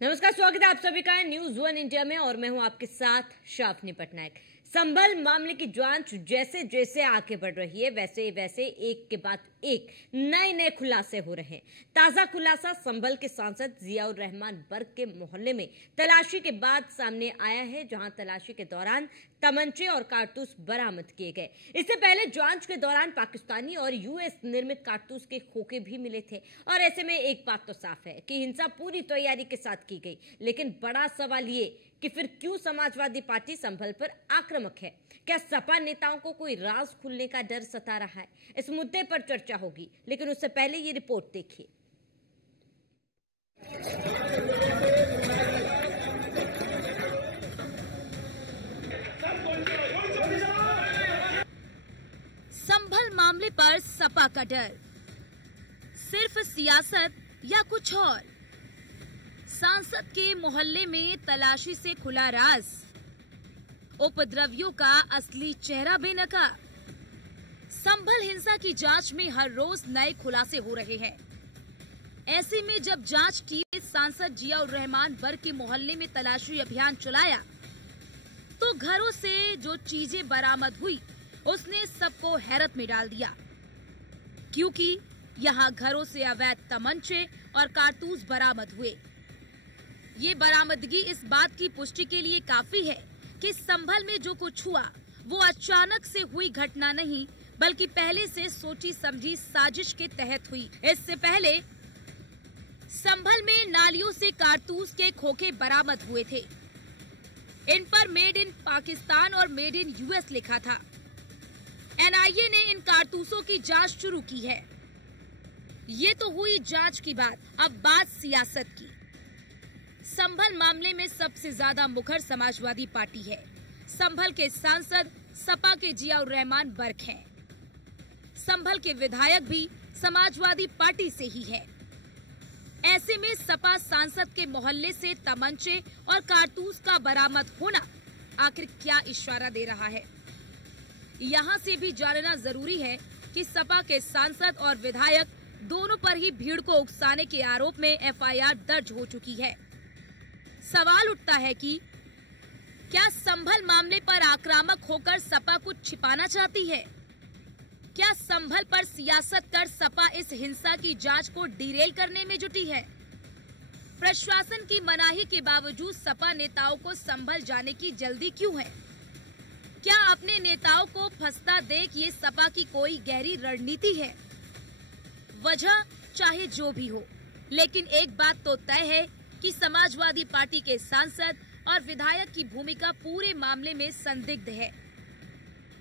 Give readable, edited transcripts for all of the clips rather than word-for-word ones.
नमस्कार, स्वागत है आप सभी का न्यूज वन इंडिया में और मैं हूं आपके साथ शाफनी पटनायक। संभल मामले की जांच जैसे जैसे आगे बढ़ रही है वैसे वैसे एक के बाद एक नए नए खुलासे हो रहे हैं। ताजा खुलासा संभल के सांसद जियाउर रहमान बर्क के मोहल्ले में तलाशी के बाद सामने आया है, जहां तलाशी के दौरान तमंचे और कारतूस बरामद किए गए। इससे पहले जांच के दौरान पाकिस्तानी और यूएस निर्मित कारतूस के खोखे भी मिले थे। और ऐसे में एक बात तो साफ है कि हिंसा पूरी तैयारी के साथ की गई, लेकिन बड़ा सवाल ये कि फिर क्यों समाजवादी पार्टी संभल पर आक्रामक है? क्या सपा नेताओं को कोई राज खुलने का डर सता रहा है? इस मुद्दे पर चर्चा होगी, लेकिन उससे पहले ये रिपोर्ट देखिए। संभल मामले पर सपा का डर, सिर्फ सियासत या कुछ और? सांसद के मोहल्ले में तलाशी से खुला राज, उपद्रवियों का असली चेहरा बेनकाब। संभल हिंसा की जांच में हर रोज नए खुलासे हो रहे हैं। ऐसे में जब जांच टीम ने सांसद जियाउर रहमान बर्क के मोहल्ले में तलाशी अभियान चलाया तो घरों से जो चीजें बरामद हुई उसने सबको हैरत में डाल दिया, क्योंकि यहाँ घरों से अवैध तमंचे और कारतूस बरामद हुए। ये बरामदगी इस बात की पुष्टि के लिए काफी है कि संभल में जो कुछ हुआ वो अचानक से हुई घटना नहीं, बल्कि पहले से सोची समझी साजिश के तहत हुई। इससे पहले संभल में नालियों से कारतूस के खोखे बरामद हुए थे। इन पर मेड इन पाकिस्तान और मेड इन यूएस लिखा था। एनआईए ने इन कारतूसों की जांच शुरू की है। ये तो हुई जांच की बात, अब बात सियासत की। संभल मामले में सबसे ज्यादा मुखर समाजवादी पार्टी है। संभल के सांसद सपा के जियाउर रहमान बर्क हैं। संभल के विधायक भी समाजवादी पार्टी से ही है। ऐसे में सपा सांसद के मोहल्ले से तमंचे और कारतूस का बरामद होना आखिर क्या इशारा दे रहा है? यहाँ से भी जानना जरूरी है कि सपा के सांसद और विधायक दोनों पर ही भीड़ को उकसाने के आरोप में एफआईआर दर्ज हो चुकी है। सवाल उठता है कि क्या संभल मामले पर आक्रामक होकर सपा कुछ छिपाना चाहती है? क्या संभल पर सियासत कर सपा इस हिंसा की जांच को डिरेल करने में जुटी है? प्रशासन की मनाही के बावजूद सपा नेताओं को संभल जाने की जल्दी क्यों है? क्या अपने नेताओं को फंसता देख ये सपा की कोई गहरी रणनीति है? वजह चाहे जो भी हो, लेकिन एक बात तो तय है कि समाजवादी पार्टी के सांसद और विधायक की भूमिका पूरे मामले में संदिग्ध है,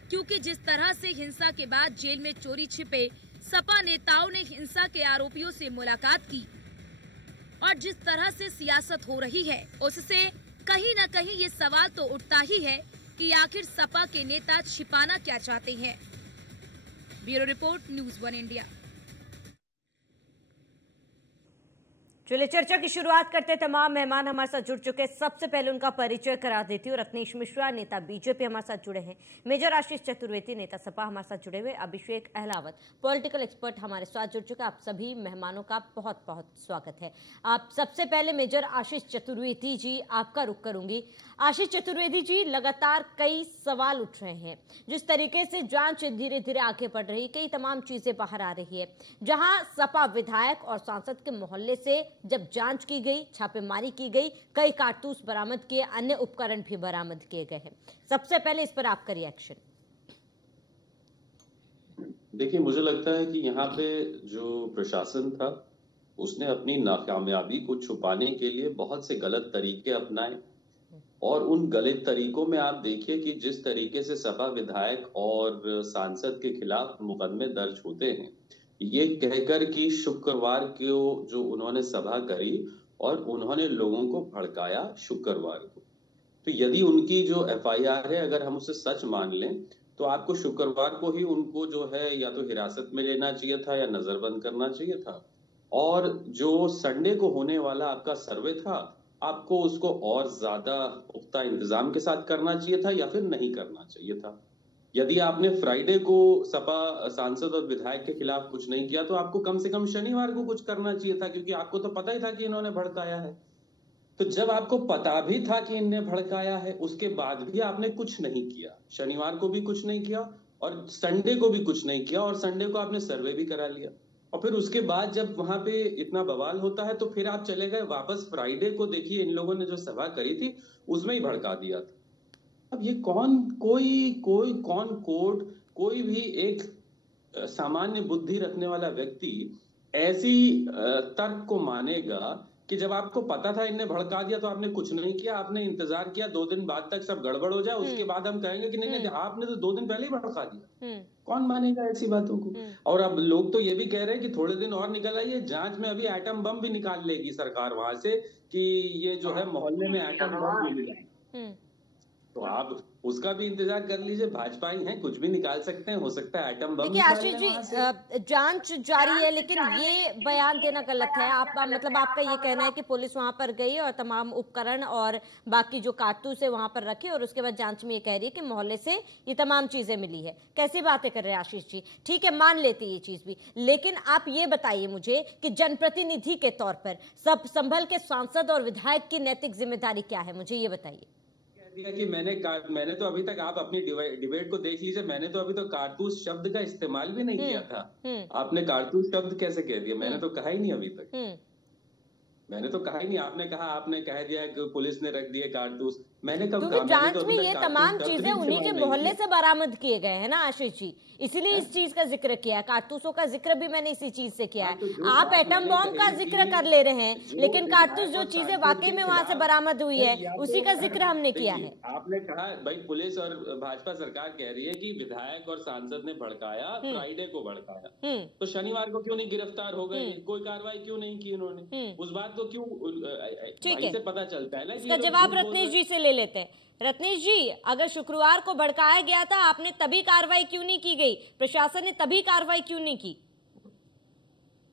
क्योंकि जिस तरह से हिंसा के बाद जेल में चोरी छिपे सपा नेताओं ने हिंसा के आरोपियों से मुलाकात की और जिस तरह से सियासत हो रही है, उससे कहीं न कहीं ये सवाल तो उठता ही है कि आखिर सपा के नेता छिपाना क्या चाहते हैं। Bureau report, news one India. चलिए चर्चा की शुरुआत करते। तमाम मेहमान हमारे साथ जुड़ चुके हैं। सबसे पहले उनका परिचय करा देती हूँ। रत्नेश मिश्रा, नेता बीजेपी, हमारे साथ जुड़े हैं। मेजर आशीष चतुर्वेदी, नेता सपा, हमारे साथ जुड़े हुए। अभिषेक अहलावत, पॉलिटिकल एक्सपर्ट, हमारे साथ जुड़ चुके हैं। आप सभी मेहमानों का बहुत बहुत स्वागत है। आप सबसे पहले मेजर आशीष चतुर्वेदी जी, आपका रुख करूंगी। आशीष चतुर्वेदी जी, लगातार कई सवाल उठ रहे हैं। जिस तरीके से जांच धीरे धीरे आगे बढ़ रही है, कई तमाम चीजें बाहर आ रही है। जहां सपा विधायक और सांसद के मोहल्ले से जब जांच की गई, छापेमारी की गई, कई कारतूस बरामद किए, अन्य उपकरण भी बरामद किए गए हैं। सबसे पहले इस पर आपका रिएक्शन। देखिए, मुझे लगता है कि यहाँ पे जो प्रशासन था उसने अपनी नाकामयाबी को छुपाने के लिए बहुत से गलत तरीके अपनाए और उन गलत तरीकों में आप देखिए कि जिस तरीके से सपा विधायक और सांसद के खिलाफ मुकदमे दर्ज होते हैं, ये कहकर कि शुक्रवार को जो उन्होंने सभा करी और उन्होंने लोगों को भड़काया शुक्रवार को, तो यदि उनकी जो एफआईआर है अगर हम उसे सच मान लें तो आपको शुक्रवार को ही उनको जो है या तो हिरासत में लेना चाहिए था या नजरबंद करना चाहिए था। और जो संडे को होने वाला आपका सर्वे था, आपको उसको और ज्यादा पुख्ता इंतजाम के साथ करना चाहिए था या फिर नहीं करना चाहिए था। यदि आपने फ्राइडे को सपा सांसद और विधायक के खिलाफ कुछ नहीं किया तो आपको कम से कम शनिवार को कुछ करना चाहिए था, क्योंकि आपको तो पता ही था कि इन्होंने भड़काया है। तो जब आपको पता भी था कि इनने भड़काया है, उसके बाद भी आपने कुछ नहीं किया, शनिवार को भी कुछ नहीं किया और संडे को भी कुछ नहीं किया, और संडे को आपने सर्वे भी करा लिया, और फिर उसके बाद जब वहां पे इतना बवाल होता है तो फिर आप चले गए वापस फ्राइडे को। देखिए इन लोगों ने जो सभा करी थी उसमें ही भड़का दिया था। अब ये कौन कोर्ट, कोई भी एक सामान्य बुद्धि रखने वाला व्यक्ति ऐसी तर्क को मानेगा कि जब आपको पता था इनने भड़का दिया तो आपने कुछ नहीं किया, आपने इंतजार किया 2 दिन बाद तक सब गड़बड़ हो जाए, उसके बाद हम कहेंगे कि नहीं आपने तो 2 दिन पहले ही भड़का दिया। कौन मानेगा ऐसी बातों को? और अब लोग तो ये भी कह रहे हैं कि थोड़े दिन और निकल आइए, जांच में अभी एटम बम भी निकाल लेगी सरकार वहां से कि ये जो है मोहल्ले में एटम बम मिल जाए। तो आप उसका भी इंतजार कर लीजिए, भाजपा ही है, कुछ भी निकाल सकते हैं, हो सकता है एटम बम। देखिए आशीष जी, जांच जारी है, लेकिन ये बयान देना गलत है। आप मतलब आपका ये कहना है कि पुलिस वहां पर गई और तमाम उपकरण और बाकी जो कारतूस है वहां पर रखे, और उसके बाद जांच में ये कह रही है कि मोहल्ले से ये तमाम चीजें मिली है। कैसी बातें कर रहे हैं आशीष जी? ठीक है, मान लेते ये चीज भी, लेकिन आप ये बताइए मुझे कि जनप्रतिनिधि के तौर पर सब संभल के सांसद और विधायक की नैतिक जिम्मेदारी क्या है, मुझे ये बताइए। कि मैंने तो अभी तक, आप अपनी डिबेट को देख लीजिए, मैंने तो अभी तो कारतूस शब्द का इस्तेमाल भी नहीं किया था। आपने कारतूस शब्द कैसे कह दिया? मैंने तो कहा ही नहीं अभी तक, मैंने तो कहा ही नहीं। आपने कह दिया कि पुलिस ने रख दिए कारतूस, मैंने कब कहा? जांच में ये तमाम चीजें उन्हीं के मोहल्ले से बरामद किए गए हैं ना आशीष जी, इसीलिए इस चीज का जिक्र किया। कारतूसों का जिक्र भी मैंने इसी चीज से किया है। आप एटम बॉम्ब का जिक्र कर ले रहे हैं, लेकिन कारतूस जो चीजें वाकई में वहां से बरामद हुई है उसी का जिक्र हमने किया है। आपने कहा भाई पुलिस और भाजपा सरकार कह रही है कि विधायक और सांसद ने भड़काया, फ्राइडे को भड़काया, तो शनिवार को क्यों नहीं गिरफ्तार हो गए? कोई कार्रवाई क्यों नहीं की इन्होंने? उस बात को क्यों? ठीक है, पता चलता है ना। इसका जवाब रत्नेश जी से ले लेते हैं। रत्नेश जी, अगर शुक्रवार को भड़काया गया था, आपने तभी कार्रवाई क्यों नहीं की गई? प्रशासन ने तभी कार्रवाई क्यों नहीं की?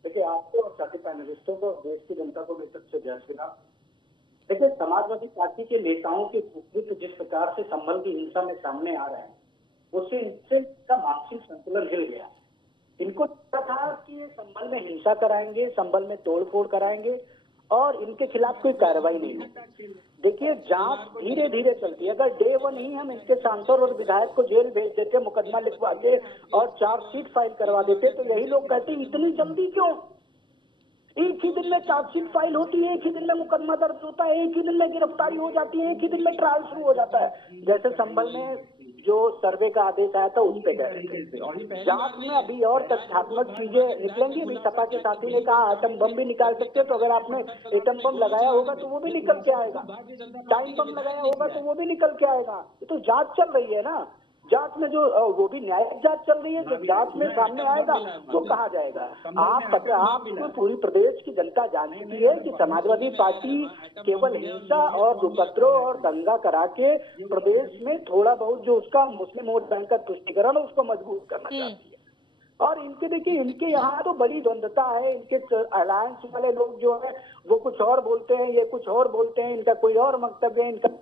देखिए, आपको और साथी पैनलिस्टों को, देश की जनता को मेरी तरफ से जय श्री राम। देखिए, समाजवादी पार्टी के नेताओं के कृत्य जिस प्रकार से संभल की हिंसा में सामने आ रहे हैं, उससे इनसे का मानसिक संतुलन हिल गया। इनको पता था कि ये संभल में हिंसा कराएंगे, संभल में तोड़फोड़ कराएंगे और इनके खिलाफ कोई कार्रवाई नहीं होगी। देखिए, जांच धीरे धीरे चलती है। अगर डे 1 ही हम इनके सांसद और विधायक को जेल भेज देते, मुकदमा लिखवा के और चार्जशीट फाइल करवा देते, तो यही लोग कहते इतनी जल्दी क्यों? एक ही दिन में चार्जशीट फाइल होती है, एक ही दिन में मुकदमा दर्ज होता है, एक ही दिन में गिरफ्तारी हो जाती है, एक ही दिन में ट्रायल शुरू हो जाता है। जैसे संभल में जो सर्वे का आदेश आया था उस पे कह रहे थे। जांच में अभी और तथ्यात्मक चीजें निकलेंगी। अभी सपा के साथी ने कहा एटम बम भी निकाल सकते हो, तो अगर आपने एटम बम लगाया होगा तो वो भी निकल के आएगा, टाइम बम लगाया होगा तो वो भी निकल के आएगा। ये तो जांच चल रही है ना। जांच में जो वो भी न्यायिक जांच चल रही है, जो जांच में सामने आएगा तो कहा जाएगा। आप पूरी प्रदेश की जनता जान चुकी है कि समाजवादी पार्टी केवल हिंसा और उपद्रव और दंगा करा के प्रदेश में थोड़ा बहुत जो उसका मुस्लिम वोट बैंक का तुष्टिकरण उसको मजबूत करना चाहती है। और इनके देखिए, इनके यहाँ तो बड़ी द्वंद्वता है। इनके अलायंस वाले लोग जो है वो कुछ और बोलते हैं, ये कुछ और बोलते हैं, इनका कोई और मकसद है। इनका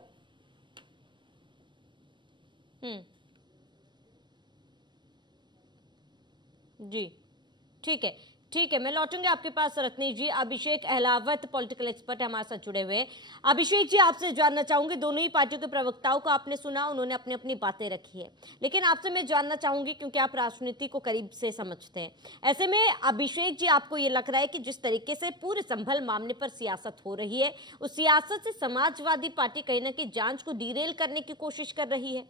जी ठीक है, मैं लौटूंगी आपके पास रत्नेश जी। अभिषेक अहलावत पॉलिटिकल एक्सपर्ट हमारे साथ जुड़े हुए हैं। अभिषेक जी, आपसे जानना चाहूंगी, दोनों ही पार्टियों के प्रवक्ताओं को आपने सुना, उन्होंने अपनी अपनी बातें रखी है, लेकिन आपसे मैं जानना चाहूंगी क्योंकि आप राजनीति को करीब से समझते हैं, ऐसे में अभिषेक जी आपको ये लग रहा है कि जिस तरीके से पूरे संभल मामले पर सियासत हो रही है, उस सियासत से समाजवादी पार्टी कहीं ना कहीं जांच को डिरेल करने की कोशिश कर रही है?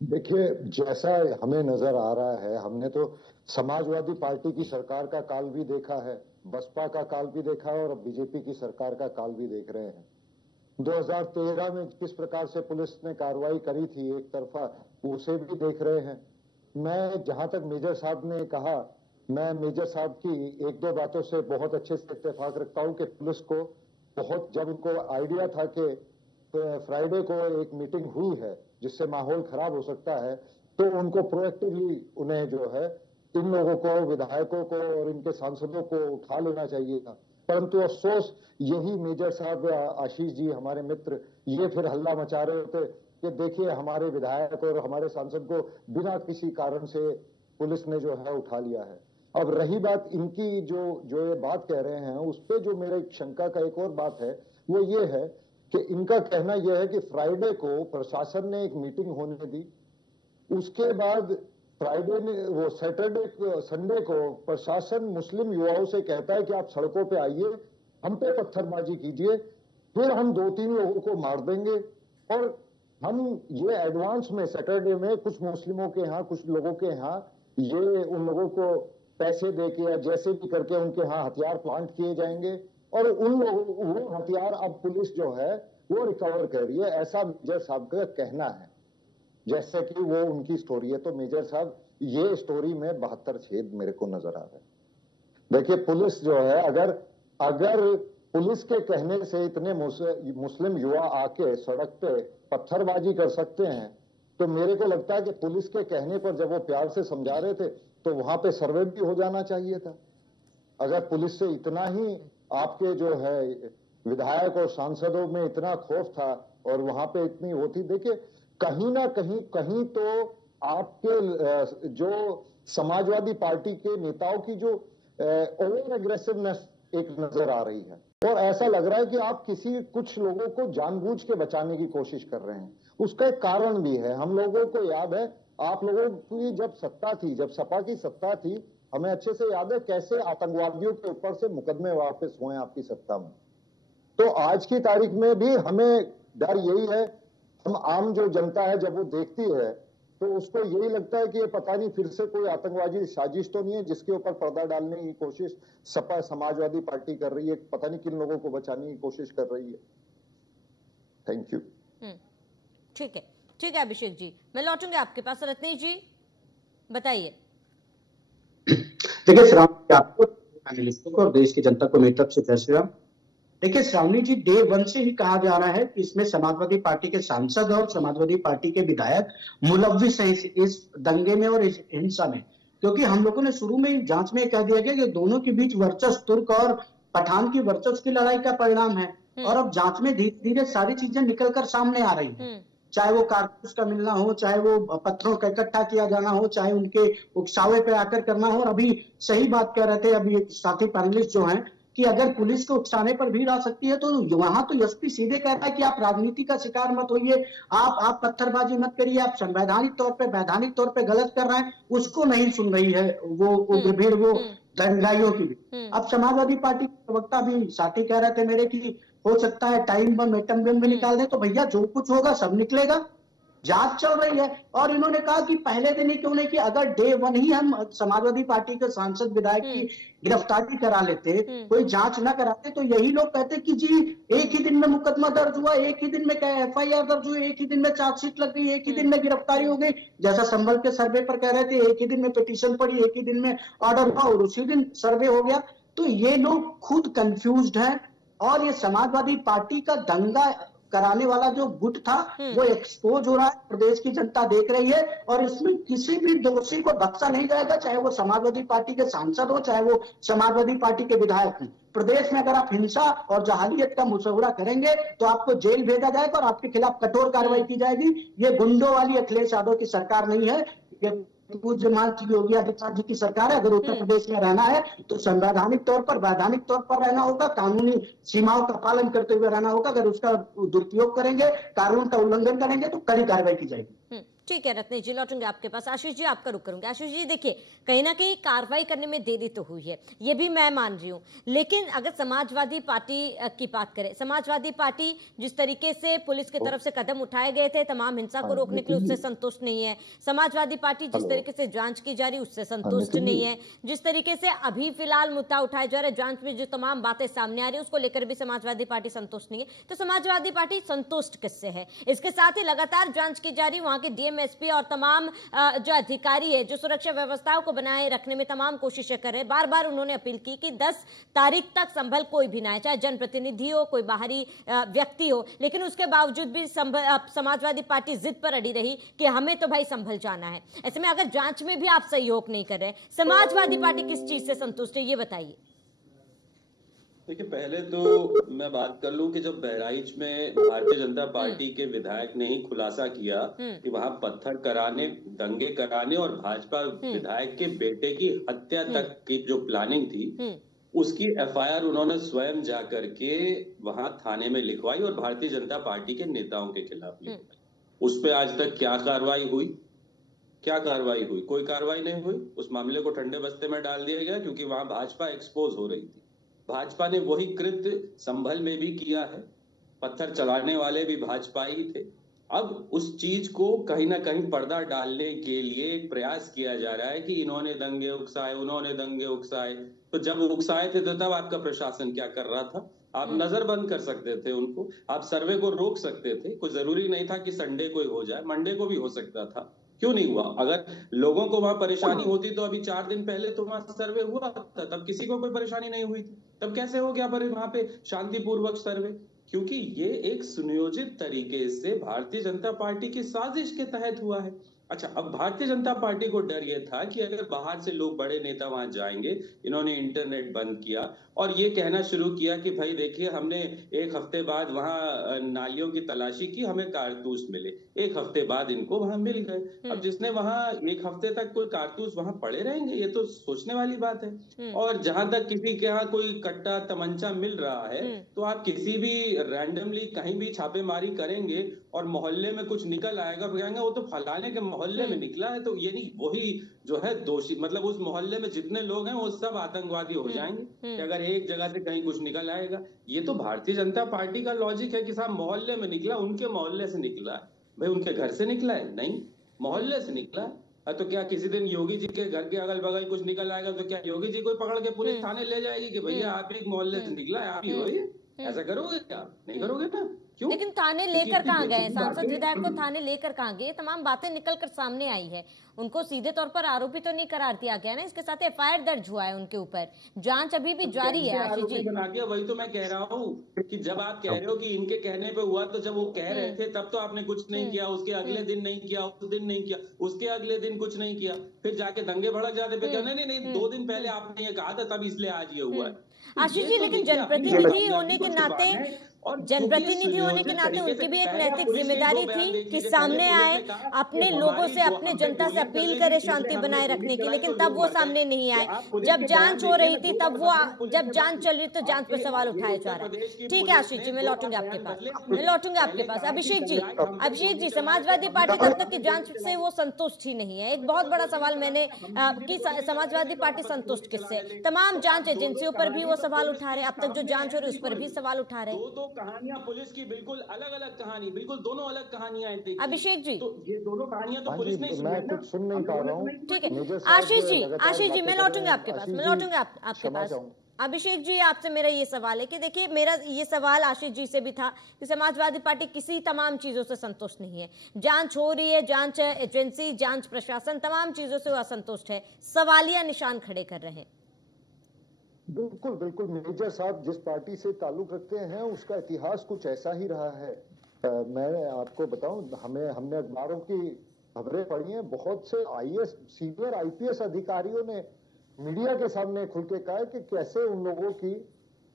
देखिए, जैसा हमें नजर आ रहा है, हमने तो समाजवादी पार्टी की सरकार का काल भी देखा है, बसपा का काल भी देखा है और अब बीजेपी की सरकार का काल भी देख रहे हैं। 2013 में किस प्रकार से पुलिस ने कार्रवाई करी थी एक तरफा, उसे भी देख रहे हैं। मैं जहां तक मेजर साहब ने कहा, मैं मेजर साहब की एक दो बातों से बहुत अच्छे से इत्तेफाक रखता हूं कि पुलिस को बहुत, जब उनको आइडिया था कि फ्राइडे को एक मीटिंग हुई है जिससे माहौल खराब हो सकता है, तो उनको प्रोएक्टिवली उन्हें जो है इन लोगों को, विधायकों को और इनके सांसदों को उठा लेना चाहिए था। परंतु अफसोस यही मेजर साहब, आशीष जी हमारे मित्र, ये फिर हल्ला मचा रहे होते कि देखिए हमारे विधायक और हमारे सांसद को बिना किसी कारण से पुलिस ने जो है उठा लिया है। अब रही बात इनकी जो ये बात कह रहे हैं, उस पे जो मेरे शंका का एक और बात है वो ये है कि इनका कहना यह है कि फ्राइडे को प्रशासन ने एक मीटिंग होने दी, उसके बाद फ्राइडे ने वो सैटरडे संडे को प्रशासन मुस्लिम युवाओं से कहता है कि आप सड़कों पे आइए, हम पे पत्थरबाजी कीजिए, फिर हम 2-3 लोगों को मार देंगे और हम ये एडवांस में सैटरडे में कुछ मुस्लिमों के यहाँ, कुछ लोगों के यहाँ ये उन लोगों को पैसे देके या जैसे भी करके उनके यहाँ हथियार प्लांट किए जाएंगे और उन लोगों वो हथियार अब पुलिस जो है वो रिकवर कर रही है, ऐसा मेजर साहब का कहना है। जैसे कि वो उनकी स्टोरी है, तो मेजर साहब ये स्टोरी में 72 छेद मेरे को नजर आ रहे हैं। देखिए पुलिस जो है, अगर पुलिस के कहने से इतने मुस्लिम युवा आके सड़क पे पत्थरबाजी कर सकते हैं, तो मेरे को लगता है कि पुलिस के कहने पर जब वो प्यार से समझा रहे थे तो वहां पे सर्वे भी हो जाना चाहिए था। अगर पुलिस से इतना ही आपके जो है विधायक और सांसदों में इतना खौफ था और वहां पे इतनी होती, देखिए कहीं ना कहीं तो आपके जो समाजवादी पार्टी के नेताओं की जो ओवर एग्रेसिवनेस एक नजर आ रही है और ऐसा लग रहा है कि आप कुछ लोगों को जानबूझ के बचाने की कोशिश कर रहे हैं। उसका एक कारण भी है, हम लोगों को याद है, आप लोगों की जब सत्ता थी, जब सपा की सत्ता थी, हमें अच्छे से याद है कैसे आतंकवादियों के ऊपर से मुकदमे वापस हुए आपकी सत्ता में। तो आज की तारीख में भी हमें डर यही है, हम आम जो जनता है जब वो देखती है तो उसको यही लगता है कि ये पता नहीं फिर से कोई आतंकवादी साजिश तो नहीं है जिसके ऊपर पर्दा डालने की कोशिश सपा समाजवादी पार्टी कर रही है, पता नहीं किन लोगों को बचाने की कोशिश कर रही है। Thank you. ठीक है अभिषेक जी, मैं लौटूंगी आपके पास। रत्नेश जी बताइए। देखिए श्रावणी, आपको पैनलिस्टों को और देश की जनता को मेरी तरफ से जय श्री राम। देखिए श्रावणी जी, डे 1 से ही कहा जा रहा है कि इसमें समाजवादी पार्टी के सांसद और समाजवादी पार्टी के विधायक मुलव्विस हैं इस दंगे में और इस हिंसा में, क्योंकि हम लोगों ने शुरू में जांच में कह दिया गया कि दोनों के बीच वर्चस्व तुर्क और पठान की वर्चस्व की लड़ाई का परिणाम है और अब जांच में धीरे धीरे सारी चीजें निकलकर सामने आ रही हैं, चाहे वो कारतूस का मिलना हो, चाहे वो पत्थरों का इकट्ठा किया जाना हो, चाहे उनके उकसावे पे आकर करना हो। और अभी सही बात कह रहे थे अभी साथी पैनलिस्ट जो हैं कि अगर पुलिस को उकसाने पर भीड़ आ सकती है तो वहां तो एसपी सीधे कहता है कि आप राजनीति का शिकार मत होइए, आप पत्थरबाजी मत करिए, आप संवैधानिक तौर पे वैधानिक तौर पे गलत कर रहे हैं, उसको नहीं सुन रही है वो भीड़, वो दंगाइयों की भी। अब समाजवादी पार्टी के प्रवक्ता भी साथी कह रहे थे मेरे की हो सकता है टाइम बम एटम बम भी निकाल दें, तो भैया जो कुछ होगा सब निकलेगा, जांच चल रही है। और इन्होंने कहा कि पहले दिन ही क्यों नहीं, कि अगर डे 1 ही हम समाजवादी पार्टी के सांसद विधायक की गिरफ्तारी करा लेते, कोई जांच न कराते, तो यही लोग कहते कि जी एक ही दिन में मुकदमा दर्ज हुआ, एक ही दिन में FIR दर्ज हुई, एक ही दिन में चार्जशीट लग गई, एक ही दिन में गिरफ्तारी हो गई, जैसा संभल के सर्वे पर कह रहे थे, एक ही दिन में पिटीशन पड़ी, एक ही दिन में ऑर्डर हुआ और उसी दिन सर्वे हो गया। तो ये लोग खुद कंफ्यूज्ड हैं और ये समाजवादी पार्टी का दंगा कराने वाला जो गुट था वो एक्सपोज हो रहा है, प्रदेश की जनता देख रही है और इसमें किसी भी दोषी को बख्शा नहीं जाएगा, चाहे वो समाजवादी पार्टी के सांसद हो, चाहे वो समाजवादी पार्टी के विधायक हो। प्रदेश में अगर आप हिंसा और जहालियत का मुसवरा करेंगे तो आपको जेल भेजा जाएगा और आपके खिलाफ कठोर कार्रवाई की जाएगी। ये गुंडों वाली अखिलेश यादव की सरकार नहीं है, ये पूज्यमान योगी आदित्यनाथ जी की सरकार है। अगर उत्तर प्रदेश में रहना है तो संवैधानिक तौर पर, वैधानिक तौर पर रहना होगा, कानूनी सीमाओं का पालन करते हुए रहना होगा। अगर उसका दुरुपयोग करेंगे, कानून का उल्लंघन करेंगे तो कड़ी कार्रवाई की जाएगी। ठीक है रत्नेश जी, लौटूंगे आपके पास। आशीष जी आपका रुख करूंगा। आशीष जी देखिए, कहीं ना कहीं कार्रवाई करने में देरी तो हुई है, ये भी मैं मान रही हूँ, लेकिन अगर समाजवादी पार्टी की बात करें, समाजवादी पार्टी जिस तरीके से पुलिस की तरफ से कदम उठाए गए थे तमाम हिंसा को रोकने के लिए, उससे संतुष्ट नहीं है। समाजवादी पार्टी जिस तरीके से जांच की जा रही उससे संतुष्ट नहीं है। जिस तरीके से अभी फिलहाल मुद्दा उठाया जा रहा है, जांच में जो तमाम बातें सामने आ रही है उसको लेकर भी समाजवादी पार्टी संतुष्ट नहीं है। तो समाजवादी पार्टी संतुष्ट किससे है? इसके साथ ही लगातार जांच की जा रही, वहां के डीएम एसपी और तमाम जो अधिकारी है जो सुरक्षा व्यवस्थाओं को बनाए रखने में तमाम कोशिशें कर रहे हैं। बार बार उन्होंने अपील की कि 10 तारीख तक संभल कोई भी ना आए, चाहे जनप्रतिनिधि हो, कोई बाहरी व्यक्ति हो, लेकिन उसके बावजूद भी समाजवादी पार्टी जिद पर अड़ी रही कि हमें तो भाई संभल जाना है। ऐसे में अगर जांच में भी आप सहयोग नहीं कर रहे, समाजवादी पार्टी किस चीज से संतुष्ट है ये बताइए। देखिए, पहले तो मैं बात कर लूं कि जब बहराइच में भारतीय जनता पार्टी के विधायक ने ही खुलासा किया कि वहां पत्थर कराने, दंगे कराने और भाजपा विधायक के बेटे की हत्या तक की जो प्लानिंग थी, उसकी एफआईआर उन्होंने स्वयं जाकर के वहां थाने में लिखवाई और भारतीय जनता पार्टी के नेताओं के खिलाफ लिखवाई। उस पर आज तक क्या कार्रवाई हुई? क्या कार्रवाई हुई? कोई कार्रवाई नहीं हुई। उस मामले को ठंडे बस्ते में डाल दिया गया क्योंकि वहां भाजपा एक्सपोज हो रही थी। भाजपा ने वही कृत्य संभल में भी किया है, पत्थर चलाने वाले भी भाजपा ही थे। अब उस चीज को कहीं ना कहीं पर्दा डालने के लिए एक प्रयास किया जा रहा है कि इन्होंने दंगे उकसाए, उन्होंने दंगे उकसाए। तो जब उकसाए थे तो तब आपका प्रशासन क्या कर रहा था? आप नजर बंद कर सकते थे उनको, आप सर्वे को रोक सकते थे। कोई जरूरी नहीं था कि संडे को ही हो जाए, मंडे को भी हो सकता था। क्यों नहीं हुआ? अगर लोगों को वहां परेशानी होती तो अभी 4 दिन पहले तो वहां सर्वे हुआ था, तब किसी को कोई परेशानी नहीं हुई थी। तब कैसे हो गया पर वहां पे शांतिपूर्वक सर्वे? क्योंकि ये एक सुनियोजित तरीके से भारतीय जनता पार्टी की साजिश के तहत हुआ है। अच्छा, अब भारतीय जनता पार्टी को डर यह था कि अगर बाहर से लोग, बड़े नेता वहां जाएंगे, इन्होंने इंटरनेट बंद किया और ये कहना शुरू किया कि भाई देखिए, हमने 1 हफ्ते बाद वहां नालियों की तलाशी की, हमें कारतूस मिले। 1 हफ्ते बाद इनको वहां मिल गए। अब जिसने वहां 1 हफ्ते तक कोई कारतूस वहां पड़े रहेंगे, ये तो सोचने वाली बात है। और जहां तक किसी के यहाँ कोई कट्टा तमंचा मिल रहा है, तो आप किसी भी रैंडमली कहीं भी छापेमारी करेंगे और मोहल्ले में कुछ निकल आएगा, तो कहेंगे वो तो फलाने के मोहल्ले में निकला है, तो ये नहीं वही जो है दोषी, मतलब उस मोहल्ले में जितने लोग हैं वो सब आतंकवादी हो जाएंगे कि अगर एक जगह से कहीं कुछ निकल आएगा। ये तो भारतीय जनता पार्टी का लॉजिक है कि साहब मोहल्ले में निकला, उनके मोहल्ले से निकला है। भाई उनके घर से निकला है? नहीं, मोहल्ले से निकला है। तो क्या किसी दिन योगी जी के घर के अगल बगल कुछ निकल आएगा तो क्या योगी जी को पकड़ के पुलिस थाने ले जाएगी कि भैया आप ही मोहल्ले से निकला है, आप ही हो? ये ऐसा करोगे क्या? नहीं करोगे ना। क्यों? लेकिन थाने लेकर कहाँ गए? सांसद विधायक को थाने लेकर कहाँ गए? तमाम बातें निकलकर सामने आई है। उनको सीधे तौर पर आरोपी तो नहीं करार दिया गया ना, इसके साथ एफआईआर दर्ज हुआ है उनके ऊपर, जांच अभी भी जारी है। आशीष जी बना दिया, वही तो मैं कह रहा हूँ कि जब आप कह रहे हो कि इनके कहने पे हुआ, तो जब वो कह रहे थे तब तो आपने कुछ नहीं किया, उसके अगले दिन नहीं किया, उस दिन नहीं किया, उसके अगले दिन कुछ नहीं किया, फिर जाके दंगे भड़क जाते पे क्या? नहीं 2 दिन पहले आपने ये कहा था, तब इसलिए आज ये हुआ है। आशीष जी, लेकिन जनप्रतिनिधि होने के नाते, जनप्रतिनिधि होने के नाते उनकी भी एक नैतिक जिम्मेदारी थी कि सामने आए, अपने लोगों से, अपने जनता से अपील करे शांति बनाए रखने की, लेकिन तब वो सामने नहीं आए। जब जांच हो रही थी तब वो, जब जांच चल रही तो जांच पर सवाल उठाया जा रहा है। ठीक है आशीष जी, मैं लौटूंगी आपके पास। अभिषेक जी, समाजवादी पार्टी तब तक की जांच से वो संतुष्ट ही नहीं है। एक बहुत बड़ा सवाल मैंने कि समाजवादी पार्टी संतुष्ट किससे? तमाम जांच एजेंसियों पर भी वो सवाल उठा रहे, अब तक जो जांच हो रही है उस पर भी सवाल उठा रहे। कहानियां पुलिस की बिल्कुल अलग अलग कहानी, बिल्कुल दोनों अलग कहानियां हैं। अभिषेक जी, तो ये दोनों कहानियां तो पुलिस नहीं मैं कुछ सुन नहीं पा रहा हूँ। ठीक है आशीष जी, मैं लौटूंगी आपके पास। अभिषेक जी, आपसे मेरा ये सवाल है कि देखिए, मेरा ये सवाल आशीष जी से भी था कि समाजवादी पार्टी किसी तमाम चीजों से संतुष्ट नहीं है। जांच हो रही है, जांच एजेंसी, जांच प्रशासन, तमाम चीजों से वो असंतुष्ट है, सवालिया निशान खड़े कर रहे हैं। बिल्कुल मेजर साहब जिस पार्टी से ताल्लुक रखते हैं उसका इतिहास कुछ ऐसा ही रहा है। मैं आपको बताऊं, हमने अखबारों की खबरें पढ़ी हैं, बहुत से सीनियर आईपीएस अधिकारियों ने मीडिया के सामने खुल के कहा कि कैसे उन लोगों की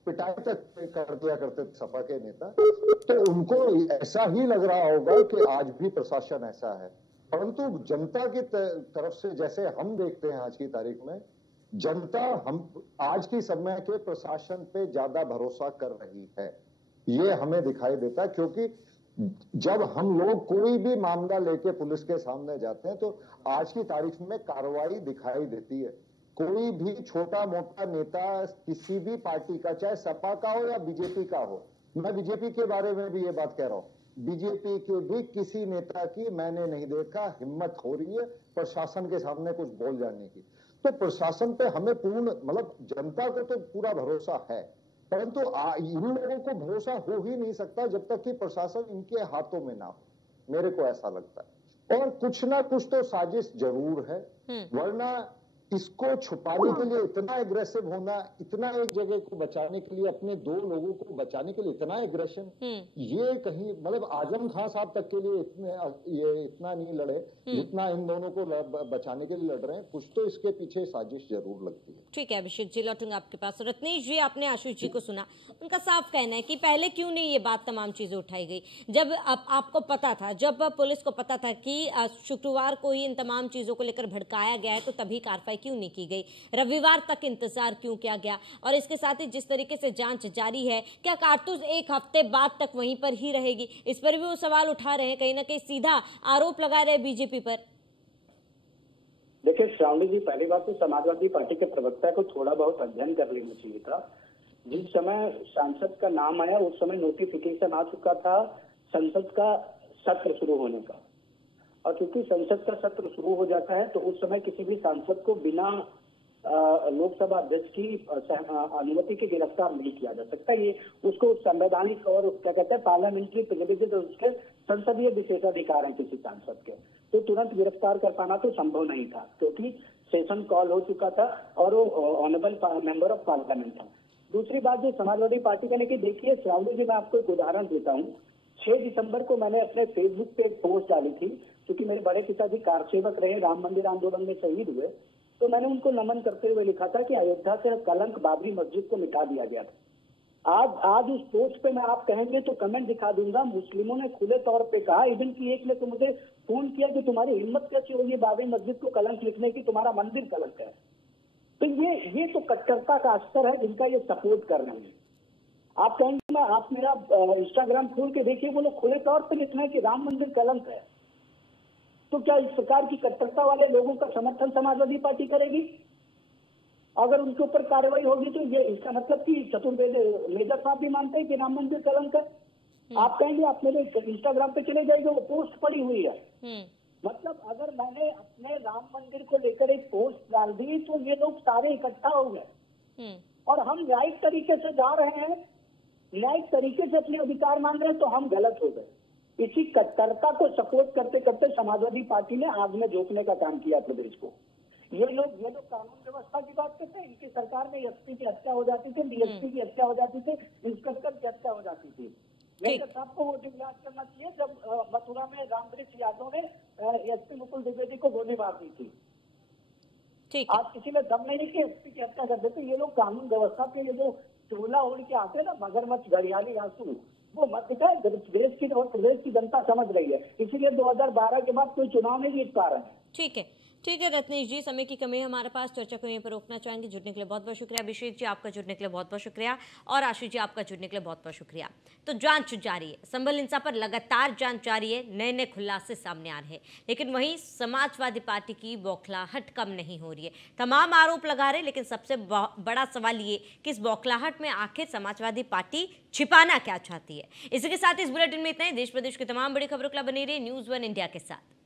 पिटाई तक कर दिया करते सपा के नेता। तो उनको ऐसा ही लग रहा होगा कि आज भी प्रशासन ऐसा है, परंतु जनता की तरफ से जैसे हम देखते हैं आज की तारीख में, जनता हम आज की समय के प्रशासन पे ज्यादा भरोसा कर रही है, ये हमें दिखाई देता है। क्योंकि जब हम लोग कोई भी मामला लेके पुलिस के सामने जाते हैं तो आज की तारीख में कार्रवाई दिखाई देती है। कोई भी छोटा मोटा नेता किसी भी पार्टी का, चाहे सपा का हो या बीजेपी का हो, मैं बीजेपी के बारे में भी ये बात कह रहा हूं, बीजेपी के भी किसी नेता की मैंने नहीं देखा हिम्मत हो रही है प्रशासन के सामने कुछ बोल जाने की। तो प्रशासन पे हमें पूर्ण, मतलब जनता को तो पूरा भरोसा है, परंतु इन लोगों को भरोसा हो ही नहीं सकता जब तक कि प्रशासन इनके हाथों में ना हो, मेरे को ऐसा लगता है। और कुछ ना कुछ तो साजिश जरूर है, वरना इसको छुपाने के लिए इतना एग्रेसिव होना, इतना एक जगह को बचाने के लिए, अपने दो लोगों को बचाने के लिए इतना एग्रेशन, ये कहीं मतलब आजम खान साहब तक के लिए ये इतना नहीं लड़े जितना इन दोनों को बचाने के लिए लड़ रहे हैं। कुछ तो इसके पीछे साजिश जरूर लगती है। ठीक है अभिषेक जी, लौटूंगा आपके पास। रत्नेश जी, आपने आशीष जी को सुना, उनका साफ कहना है कि पहले क्यों नहीं ये बात तमाम चीजें उठाई गई, जब आपको पता था, जब पुलिस को पता था कि शुक्रवार को ही इन तमाम चीजों को लेकर भड़काया गया है, तो तभी कार्रवाई क्यों नहीं की गई, रविवार तक इंतजार क्यों किया गया? और इसके साथ ही जिस तरीके से जांच जारी है, क्या कारतूस एक हफ्ते बाद तक वहीं पर ही रहेगी? इस पर भी वो सवाल उठा रहे हैं, कहीं ना कहीं सीधा आरोप लगा रहे बीजेपी पर। देखिए श्रावणी जी, पहली बात तो समाजवादी पार्टी के प्रवक्ता को थोड़ा बहुत अध्ययन कर लेना चाहिए था। जिस समय सांसद का नाम आया उस समय नोटिफिकेशन आ चुका था संसद का सत्र शुरू होने का, और क्योंकि संसद का सत्र शुरू हो जाता है तो उस समय किसी भी सांसद को बिना लोकसभा अध्यक्ष की अनुमति के गिरफ्तार नहीं किया जा सकता। ये उसको संवैधानिक और क्या कहते हैं पार्लियामेंट्री प्रिविलेजेस, उसके संसदीय विशेषाधिकार है किसी सांसद के, तो तुरंत गिरफ्तार कर पाना तो संभव नहीं था, क्योंकि सेशन कॉल हो चुका था और वो ऑनरेबल मेंबर ऑफ पार्लियामेंट था। दूसरी बात जो समाजवादी पार्टी का, लेकिन देखिए श्रावणी जी, मैं आपको एक उदाहरण देता हूँ। 6 दिसंबर को मैंने अपने फेसबुक पे एक पोस्ट डाली थी, क्योंकि मेरे बड़े पिताजी कारसेवक रहे, राम मंदिर आंदोलन में शहीद हुए, तो मैंने उनको नमन करते हुए लिखा था कि अयोध्या से कलंक बाबरी मस्जिद को मिटा दिया गया था। आज उस पोस्ट पे मैं आप कहेंगे तो कमेंट दिखा दूंगा, मुस्लिमों ने खुले तौर पे कहा, इवन की एक ने तो मुझे फोन किया कि तुम्हारी हिम्मत कैसी होगी बाबरी मस्जिद को कलंक लिखने की, तुम्हारा मंदिर कलंक है। तो ये तो कट्टरता का अस्तर है जिनका ये सपोर्ट कर रहे हैं। आप कहेंगे आप मेरा इंस्टाग्राम खोल के देखिए, वो लोग खुले तौर पे लिखना है कि राम मंदिर कलंक है। तो क्या इस प्रकार की कट्टरता वाले लोगों का समर्थन समाजवादी पार्टी करेगी? अगर उनके ऊपर कार्रवाई होगी तो ये इसका मतलब कि चतुर्वेदी मेजर साहब भी मानते हैं कि राम मंदिर कलंक है। आप कहेंगे आप मेरे इंस्टाग्राम पे चले जाएंगे, वो पोस्ट पड़ी हुई है। मतलब अगर मैंने अपने राम मंदिर को लेकर एक पोस्ट डाल दी तो ये लोग सारे इकट्ठा हो गए, और हम न्यायिक तरीके से जा रहे हैं, न्यायिक तरीके से अपने अधिकार मांग रहे हैं, तो हम गलत हो गए। इसी कट्टरता को सपोर्ट करते करते समाजवादी पार्टी ने आग में झोंकने का काम किया प्रदेश को। ये लोग कानून व्यवस्था की बात करते हैं, इनकी सरकार में एसपी की हत्या हो जाती थी, डीएसपी की हत्या हो जाती थी, इंस्पेक्टर की हत्या हो जाती थी। मेरे सबको वो दिन याद करना चाहिए जब मथुरा में रामवृक्ष यादव ने एसपी मुकुल द्विवेदी को गोली मार दी थी। आज किसी में दम नहीं कि एसपी की हत्या कर देते। ये लोग कानून व्यवस्था के ये जो चूल्हा उड़ के आते हैं ना, मगरमच्छ घड़ियाली आंसू, वो मत दिखाए। देश की और प्रदेश की जनता समझ रही है, इसीलिए 2012 के बाद कोई चुनाव नहीं जीत पा रहे हैं। ठीक है रत्नेश जी, समय की कमी है हमारे पास, चर्चा को यहीं पर रोकना चाहेंगे। जुड़ने के लिए बहुत बहुत शुक्रिया। अभिषेक जी आपका जुड़ने के लिए बहुत बहुत शुक्रिया, और आशीष जी आपका जुड़ने के लिए बहुत बहुत शुक्रिया। तो जांच जारी है, संभल हिंसा पर लगातार जांच जारी है, नए नए खुलासे सामने आ रहे हैं, लेकिन वहीं समाजवादी पार्टी की बौखलाहट कम नहीं हो रही है। तमाम आरोप लगा रहे, लेकिन सबसे बड़ा सवाल ये कि इस बौखलाहट में आखिर समाजवादी पार्टी छिपाना क्या चाहती है। इसी के साथ इस बुलेटिन में इतना ही। देश प्रदेश की तमाम बड़ी खबरों के लिए बनी रही न्यूज़ 1 इंडिया के साथ।